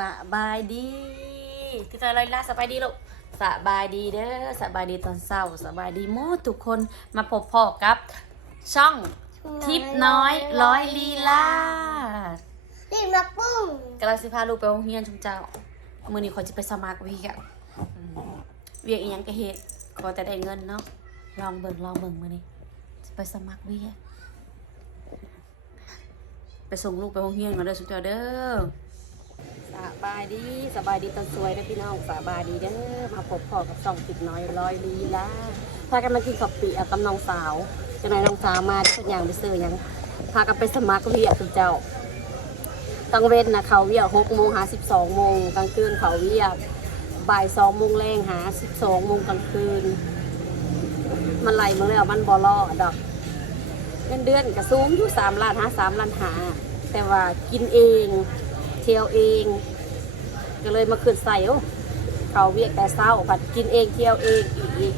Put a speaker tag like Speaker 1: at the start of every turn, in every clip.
Speaker 1: สบายดีคือจะลอยล่าสบายดีลูกสบายดีเด้อสบายดีตอนเช้าสบายดีหมดทุกคนมาพบพ่อกับ ช่องทิปน้อยร้อยลีลา
Speaker 2: รีบมาปุ้ง
Speaker 1: กำลังสิพาลูกไปโรงเรียนชุมเจ้ามือนี้ขอยจะไปสมัครเวียกอืมเวียกอีหยังก็เฮ็ดขอแต่ได้เงินเนาะลองเบิ่งลองเบิ่งมือนี้จะไปสมัครเวียกไปส่งลูกไปโรงเรียนก่อนเด้อชุมเจ้าเด้อ สบายดีสบายดีตอนสวยนะพี่น้องสบายดีเด้อมาพบพ่อกับสองติดน้อยร้อยลีละพากันมากินข้าวปีกับน้องสาวจะนายน้องสาวมาที่เป็นอย่างไปซื้อยังพากันไปสมัครเวียคุณเจ้าตังเว้นนะเขาเวียหกโมงหาสิบสองโมงกลางคืนเขาเวียบ่ายสองโมงแรงหาสิบสองโมงกลางคืน มันไหลมาแล้วมันบอลอดอกเงินเดือนกระสูงอยู่สามล้านหาสามล้านหา แต่ว่ากินเอง เที่ยวเอง ก็เลยมาขึ้นใส่โอ้เขาเวียกแต่เศร้าผัดกินเองเที่ยวเองอีก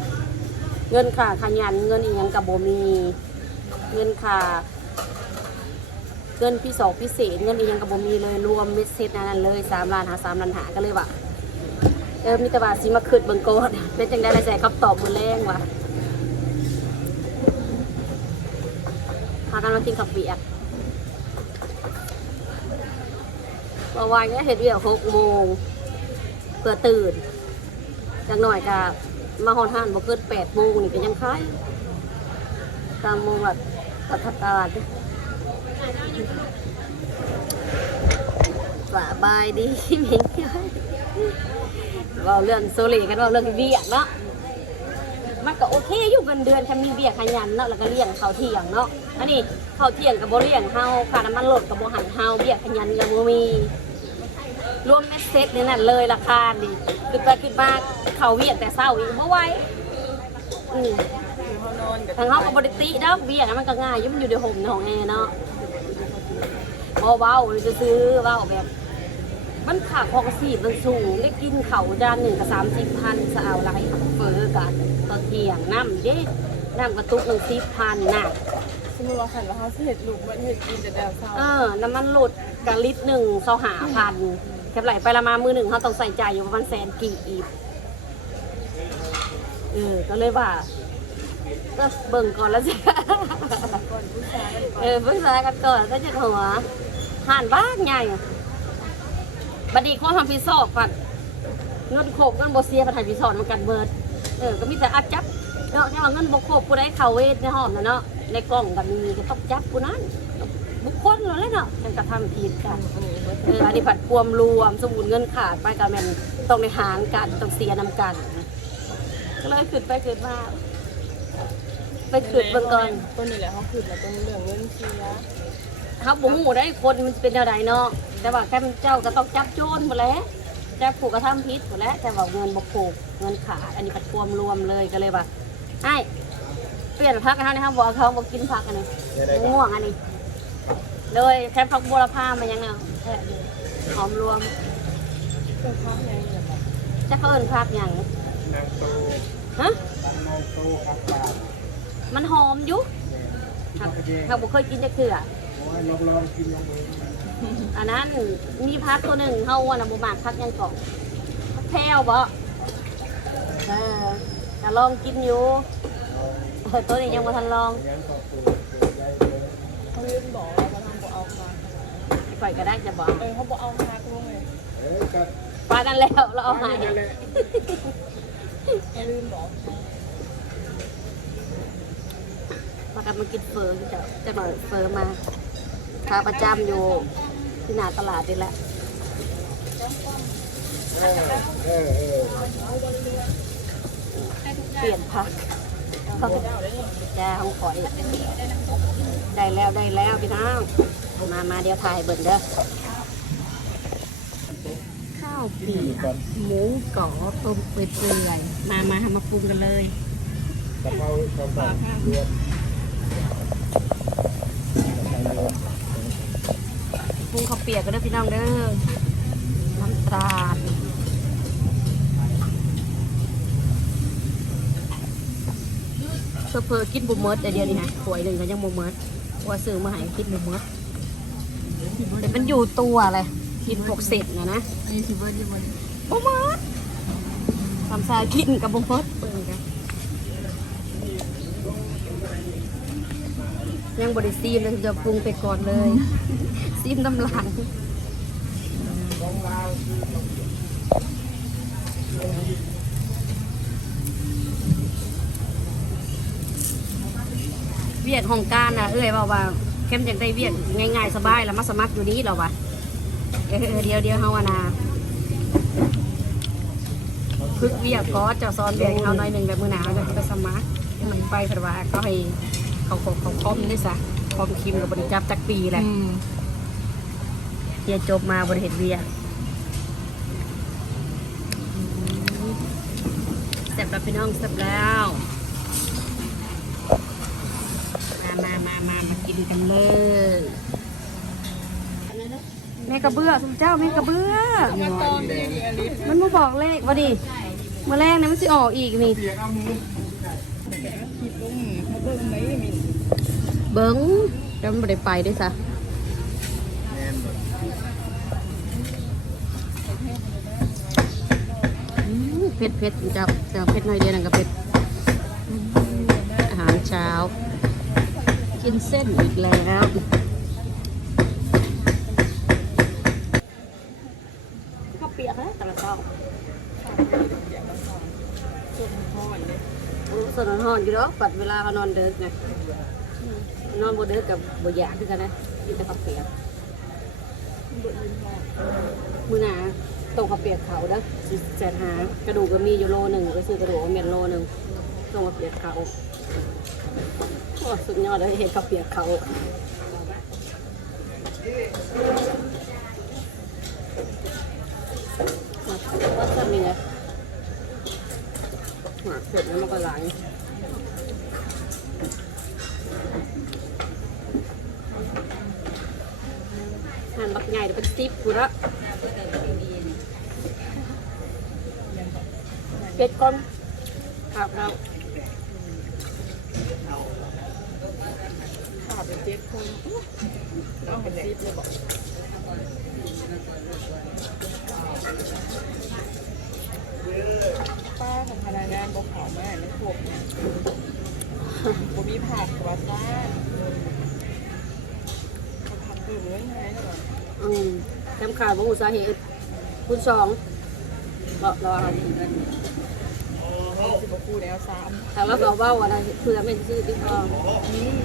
Speaker 1: เงินค่าขยันเงินอีกยังกับโบมี เงินค่าเงินพี่สองพิเศษเงินอีกยังกับโบมีเลยรวมเม็ดเซตนั้นเลยสามล้านหาสามล้านหาก็เลยว่าเออมีแต่ว่าสิมาขึ้นเบิ่งโกดเป็นจังได้ไรใจคำตอบมือแรงว่ะพากันมากินข้าวเปียก เมื่อวานเนี้เห็ดเวียกหกโมงเพื่อตื่นจังหน่อยกะมาหอนท่านบ่เกินแปดโมงนี่ก็ยังคล้ายตามโมงแบบตัดทับตาดสบายดีเมียเราเรื่องโซลีกันว่าเรื่องเวียกเนาะมันก็โอเคอยู่เป็นเดือนถ้ามีเวียกขยันเนาะแล้วก็เลี้ยงเขาวเที่ยงเนาะอันนี้ เขาเที่ยงกับโบเลี้ยงเฮาค่าน้ำมันลดกับโบหันเฮาเวียขยันกับโบมี รวมเม็ดเซ็ตนี่นั่นเลยราคาดิขึ้นไปขึ้นมาเขาเวียกแต่เศร้าอีกเมื่อไหวอืมทางเขากับบริติเนาะเวียมันก็ง่ายยุ่มนอยู่ในห่มในห้องแอร์เนาะพอเว้าเลยจะซื้อเว้าแบบ มันขาของสีมันสูงได้กินเขาจานหนึ่งกับสามสิบพันสาวไรเฟอร์กันตอนเที่ยงน้ำเด้น้ำกระตุกหนึ่งสิบพันน่ะ
Speaker 3: มมติว่าขันว่าเขาเห็ดลูกมันเห็ดกินแต่แดวเศร้า
Speaker 1: เออ น้ำมันหลุดกะลิตรหนึ่งเสาหาพันแคบไหลไปละมามือหนึ่งเขาต้องใส่ใจอยู่ประมาณแสนกี่อีบเออ ก็เลยว่า ก็เบิ่งก่อนแล้วสิ
Speaker 3: ก่อนผู้ชายก่อน
Speaker 1: เออปรึกษากันก่อนถ้าจะหัวห่านบ้านใหญ่บัดดีข้อทำพิซซอกก่อนเงินโขบเงินโบเซียมาถ่ายพิซซอกมันกันเบิด เออ ก็มีแต่อัดจับ เนาะเนี่ยว่าเงินโบโขบกูได้เข่าเวทในห้องนะเนาะในกล่องกันมีก็ต้องจับกูนั้นบุคคลเราเลยเนาะมันกระทำผิดกัน
Speaker 3: เออเบิด
Speaker 1: เอออันนี้ผัดรวมรวม สมุนเงินขาดไปกับแมนต้องในหารกันต้องเสียนำกันก็เลยขึ้นไปขึ้นมาไปขึ้นเบิ่งก่อน
Speaker 3: ต้นนี้แหละเขาขึ้นแล้วต้นเรื่องเงินเสีย
Speaker 1: เขาบุหูได้คนมันเป็นอะไรเนาะแต่ว่าแค่เจ้าก็ต้องจับโจรหมดแล้ว จับผูกกระทำพิษหมดแล้วแต่ว่าเงินบกผูกเงินขาดอันนี้ผัดรวมรวมเลยก็เลยว่าไอ้เปลี่ยนพักกันเท่านี้ครับบอกเขาบอกกินผักอันนี้ง่วงอันนี้เลยแค่พักบัวละผ้ามันยังเนาะแค่นี้หอมรวม
Speaker 3: เป็นข้าวแห้งเลยแบบ
Speaker 1: จะเขาเอินพักอย่าง
Speaker 4: นางโต
Speaker 1: ฮะ
Speaker 4: ตันนางโตครับปาก
Speaker 1: มันหอมอยู่ครับเขาบอกเคยกินจะเกลือ
Speaker 4: โอ้ยลองลองกินลองดู
Speaker 1: อันนั้นมีพักตัวหนึ่งเขาวันนะบมากพักยังก่อนพักแพรวบ่เออจะลองกินอยู่เออตัวนี้ยังไม่ทันลอง
Speaker 4: เขา
Speaker 3: ยื่นบอกว่าเขาทำบอกเอาค่ะ
Speaker 1: ปล่อยก็ได้จะบอก
Speaker 3: เออเขาบอกเอาค่ะทุกเลย
Speaker 4: เอ้ยก็
Speaker 1: ปลากันแล้วเราเอาหาย
Speaker 4: ละ
Speaker 3: เขายื่นบอก
Speaker 1: ปลากันมากินเฟอร์จะจะหน่อยเฟอร์มาขาประจำอยู่ ที่หน้าตลาดนี่แหละ
Speaker 4: เป
Speaker 1: ลี่ยนพักเขาจะ
Speaker 3: เอาได้เลย
Speaker 1: จะทำขอยได้แล้วได้แล้วพี่น้องมามาเดี๋ยวถ่ายเบิ่งเด้อข้าวเปียกหมูกรอบต้มเปื่อยๆมามาทำมาปรุงกันเลย
Speaker 4: กะเพราสองแบบรวม
Speaker 1: ปรุงข้าวเปียกกันเด้อพี่น้องเด้อน้ำตาลเพอๆกินบุเมิดแต่เดียวนี้ฮะสวยหนึ่งก็ยังบุเมิดว่าซื้อมาให้กินบุเมิดแต่มันอยู่ตัวเลยกินพวกเสร็จนะนะ
Speaker 3: นี่สิบ่อยู่บน
Speaker 1: บ่หมดทำซากินกับบ่หมดเบิ่งกัน ยังบ่ได้ซีมเลยจะปรุงไปก่อนเลย ซีมน้ำลังเวียดของการน่ะเอ้ยว่าว่าเข้มจังได้เวียดง่ายๆสบายแล้วมาสมัครอยู่นี้แล้วะเออเดี๋ยวเดี๋ยวเฮาวานาพึกเวียกก็จะซ้อนเบียกเขาหน่อยหนึ่งแบบมือหนาวจะไปสมัครมันไปเพราะว่าเขาให้ เขาเขาเขาคอมด้วยซะคอมคิมกับบริจับจักปีแหละ
Speaker 3: อืม
Speaker 1: เรียนจบมาบริเหตุเวียกเสร็จแล้วพี่น้องเสร็จแล้ว มามามามามากินกันเลยแม่กระเบื้อคุณเจ้าแม่กระเบื้อ
Speaker 3: มาตอนนี้นี่อลิส
Speaker 1: มันมาบอกเลขว่าดิเมื่อแรกเนี่ยมันสิออกอีกนี่
Speaker 3: คิดลงมา เบิ่งไหมมิน
Speaker 1: เบิ้งแล้วมันไม่ได้ไปด้วยซะเผ็ดเผ็ดจ้าเจ้าเผ็ดหน่อยเดียวนั่นก็เผ็ดอาหารเช้า กินเส้นอีกแล้วข้าวเปียกแล้วแต่ละเช้า
Speaker 3: ส่วนพ่อเลย
Speaker 1: สนอนหอนอยู่แล้วปัดเวลาเขานอนเดิกไงนอนบนเดิกกับบ่อยากคือกันนะกินแต่ข้าวเปียกมือหนาตรงข้าวเปียกเขาเด้อแสนหากระดูกก็มีอยู่โลหนึ่งก็ซื้อกระดูกเมียนโลหนึ่งตรงข้าวเปียกเขาสุดยอดเลยเห็นข้าวเปียกเขาว่าจะมีไง หมาเผ็ดแล้วมันก็หลายหั่นบักใหญ่เดี๋ยวเป็นซิปกูละเผ็ดก่อนครับเรา
Speaker 3: ขาดไปเจ็ดคนเอาเป็นซิปเลยบอกป้าของพนักงานบอกขอแม่ไม่ครบเนี่ยบ่มีผักวัดบ้านเขาทำตื่นเรื่องไงนะ
Speaker 1: อืม แคมขาดของอุตสาเหตุคุณสองรอรออะไร
Speaker 3: สิบคู่แล้วสาม
Speaker 1: แต่ว่าบอกว่าวันนั้นคือไม่ซื้อที่พอ
Speaker 3: อืม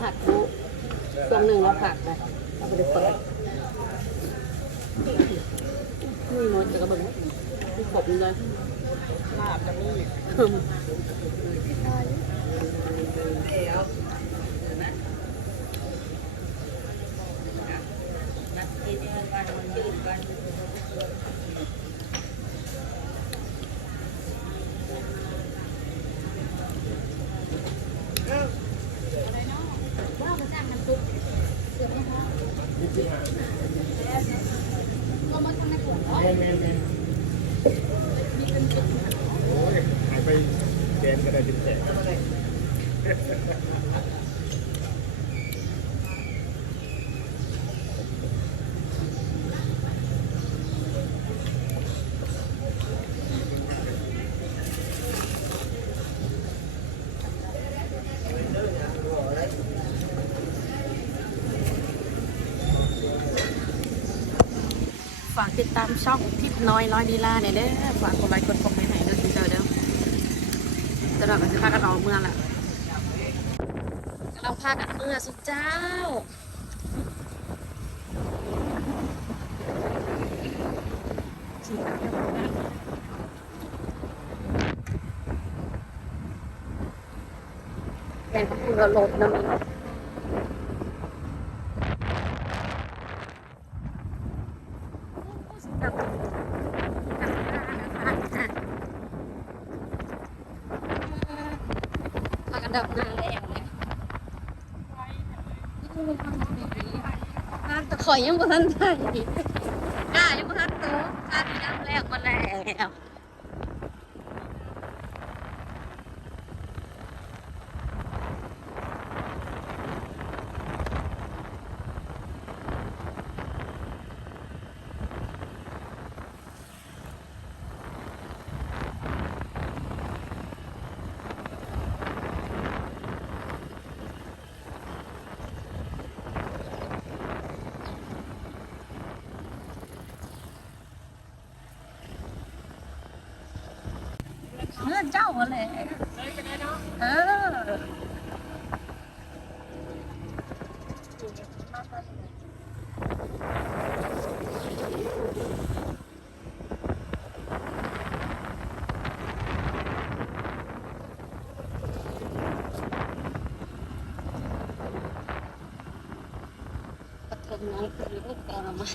Speaker 1: ผัดดูช่วงหนึ่งเราผัดไปเราไปเปิดนี่มดจะกระเบื้องไม่ขบเลย
Speaker 3: ลาบจะมีอีก
Speaker 4: แม่นแม่นแม่นโอ้ยหายไปแดนก็ได้เป็นแสน
Speaker 1: ฝากติดตามช่องทิพน้อยร้อยลีล่าเนี่ยเด้อฝากกดไลค์กดคอมเมนต์ให้ด้วยเจอเด้อจะเราก็จะพากันออกเมืองละกำลังพากันเมื่อสุดเจ้าเป็นขอบคุณเรา ข่อยยังบ่ทันได้อ่ายังบ่ทันโตการยังแล้วก็แล้ว อนเจ้ามาแล้วเออปฐมน้องคือลูกแกมาใหม่